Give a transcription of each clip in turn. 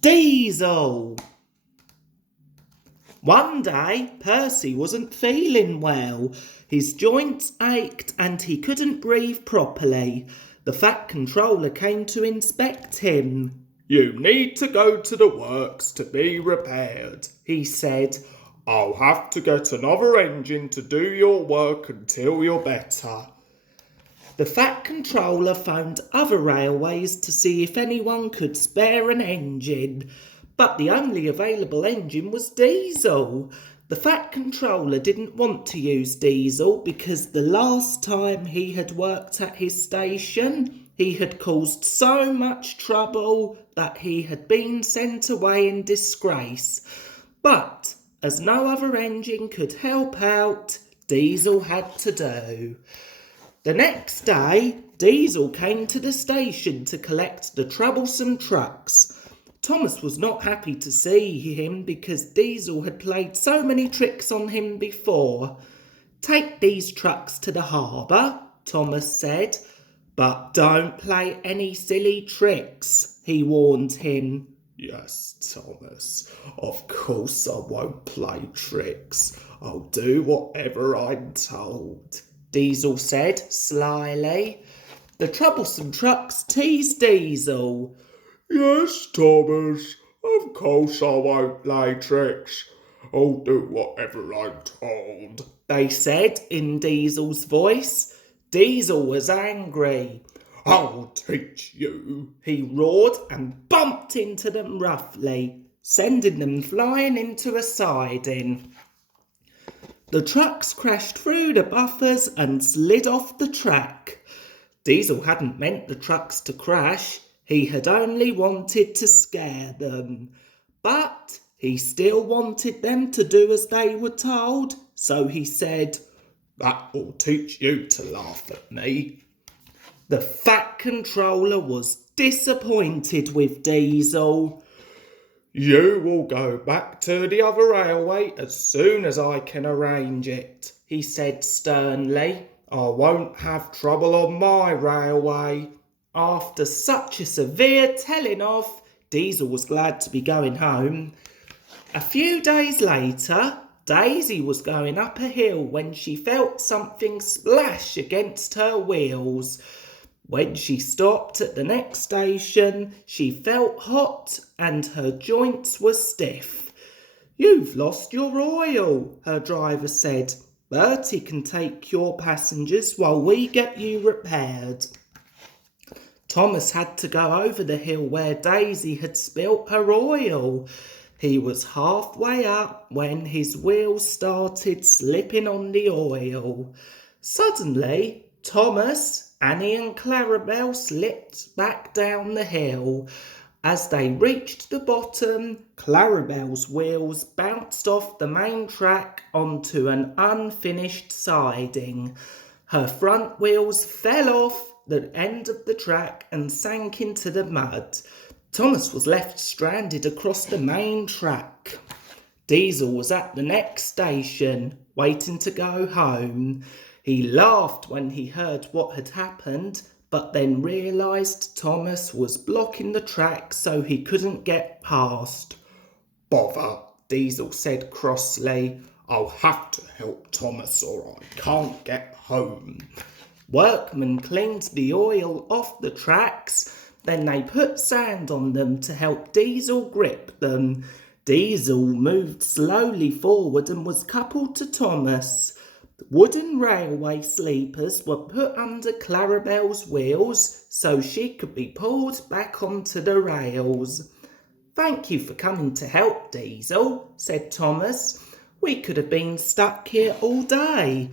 Diesel! One day, Percy wasn't feeling well. His joints ached and he couldn't breathe properly. The Fat Controller came to inspect him. "You need to go to the works to be repaired," he said. "I'll have to get another engine to do your work until you're better." The Fat Controller phoned other railways to see if anyone could spare an engine, but the only available engine was diesel. The Fat Controller didn't want to use diesel because the last time he had worked at his station, he had caused so much trouble that he had been sent away in disgrace. But as no other engine could help out, diesel had to do. The next day, Diesel came to the station to collect the Troublesome Trucks. Thomas was not happy to see him because Diesel had played so many tricks on him before. "Take these trucks to the harbour," Thomas said. "But don't play any silly tricks," he warned him. "Yes, Thomas, of course I won't play tricks. I'll do whatever I'm told," Diesel said slyly. The Troublesome Trucks teased Diesel. "Yes, Thomas, of course I won't play tricks. I'll do whatever I'm told," they said in Diesel's voice. Diesel was angry. "I'll teach you," he roared and bumped into them roughly, sending them flying into a siding. The trucks crashed through the buffers and slid off the track. Diesel hadn't meant the trucks to crash. He had only wanted to scare them. But he still wanted them to do as they were told, so he said, "That will teach you to laugh at me." The Fat Controller was disappointed with Diesel. "You will go back to the other railway as soon as I can arrange it," he said sternly. "I won't have trouble on my railway." After such a severe telling off, Diesel was glad to be going home. A few days later, Daisy was going up a hill when she felt something splash against her wheels. When she stopped at the next station, she felt hot and her joints were stiff. "You've lost your oil," her driver said. "Bertie can take your passengers while we get you repaired." Thomas had to go over the hill where Daisy had spilt her oil. He was halfway up when his wheels started slipping on the oil. Suddenly, Thomas, Annie and Clarabelle slipped back down the hill. As they reached the bottom, Clarabelle's wheels bounced off the main track onto an unfinished siding. Her front wheels fell off the end of the track and sank into the mud. Thomas was left stranded across the main track. Diesel was at the next station, waiting to go home. He laughed when he heard what had happened, but then realised Thomas was blocking the track so he couldn't get past. "Bother," Diesel said crossly. "I'll have to help Thomas or I can't get home." Workmen cleaned the oil off the tracks, then they put sand on them to help Diesel grip them. Diesel moved slowly forward and was coupled to Thomas. Wooden railway sleepers were put under Clarabelle's wheels so she could be pulled back onto the rails. "Thank you for coming to help, Diesel," said Thomas. "We could have been stuck here all day."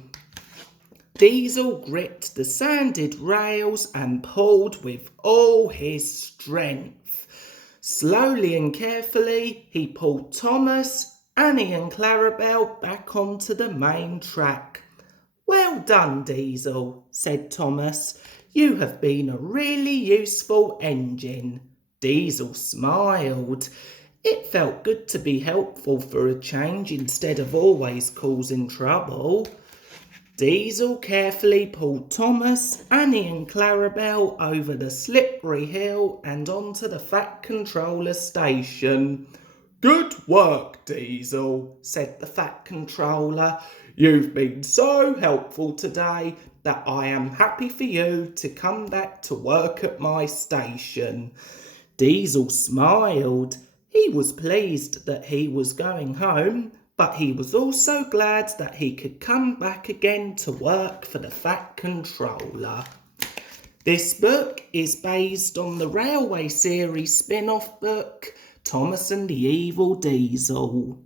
Diesel gripped the sanded rails and pulled with all his strength. Slowly and carefully, he pulled Thomas, Annie and Clarabelle back onto the main track. "Well done, Diesel," said Thomas. "You have been a really useful engine." Diesel smiled. It felt good to be helpful for a change instead of always causing trouble. Diesel carefully pulled Thomas, Annie and Clarabelle over the slippery hill and onto the Fat Controller station. Good work, Diesel, said the Fat Controller. You've been so helpful today that I am happy for you to come back to work at my station. Diesel smiled. He was pleased that he was going home, but he was also glad that he could come back again to work for the Fat Controller. This book is based on the Railway series spin-off book, Thomas and the Evil Diesel.